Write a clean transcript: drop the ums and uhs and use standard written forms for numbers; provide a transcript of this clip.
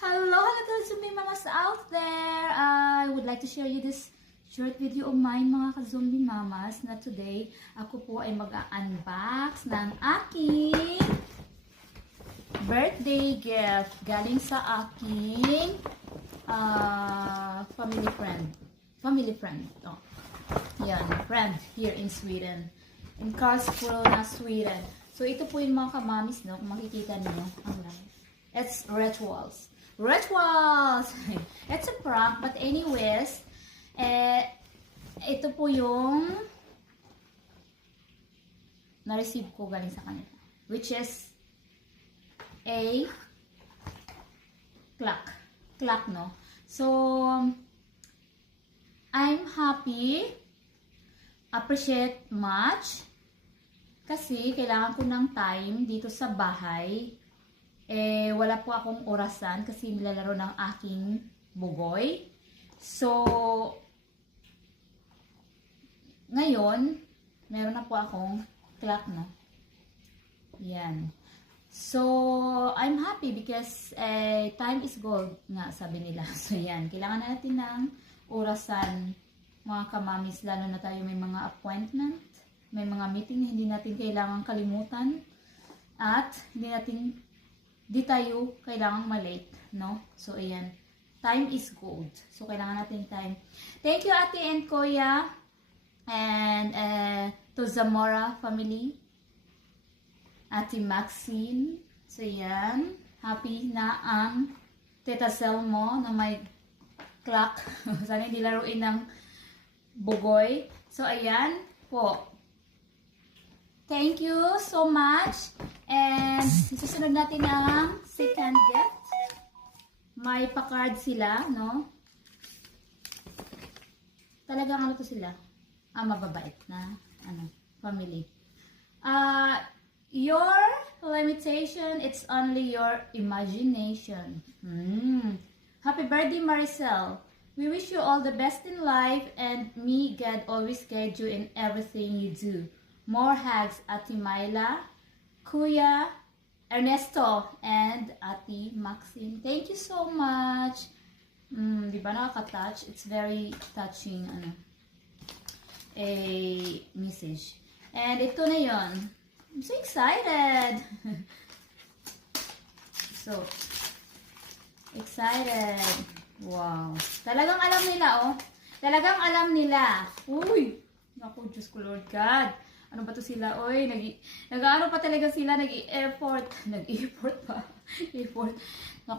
Hello to zombie mamas out there! I would like to share you this short video of mine mga ka-zombie mamas na today ako po ay mag-unbox ng aking birthday gift galing sa aking family friend. Oh. Yan, friend here in Sweden. In Karlskrona, Sweden. So ito po yung mga kamamis, no? Kung makikita niyo, it's rituals. Rituals! It's a prank, but anyways, ito po yung na-receive ko galing sa kanila. Which is a clock. Clock, no? So, I'm happy, appreciate much, kasi kailangan ko ng time dito sa bahay. Wala po akong orasan kasi nilalaro ng aking bugoy. So, ngayon, meron na po akong clock, no? Yan. So, I'm happy because time is gold nga, sabi nila. So, yan. Kailangan natin ng orasan, mga kamamis, lalo na tayo may mga appointment, may mga meeting na hindi natin kailangan kalimutan, at di tayo kailangang malate, no? So, ayan. Time is gold. So, kailangan natin time. Thank you, Ate and Kuya. And to Zamora family. Ate Maxine. So, ayan. Happy na ang Tita Selmo na may clock. Sana hindi laruin ng bugoy. So, ayan po. Thank you so much. And susunod natin ang second gift. May pa-card sila, no? Talagang ano to sila? Mababait na family. Your limitation, it's only your imagination. Happy birthday, Maricel. We wish you all the best in life, and may God always guide you in everything you do. More hugs, Ate Myla, Kuya, Ernesto, and Ate Maxine. Thank you so much. Di ba nakaka-touch? It's very touching, a message. And ito na yon. I'm so excited. So, excited. Wow. Talagang alam nila, oh. Talagang alam nila. Uy! Naku, Diyos ko, Lord God. Ano ba to sila? Oy, nag-ano pa talaga sila, nag-i-effort. Nag-i-effort pa. Effort. Naku.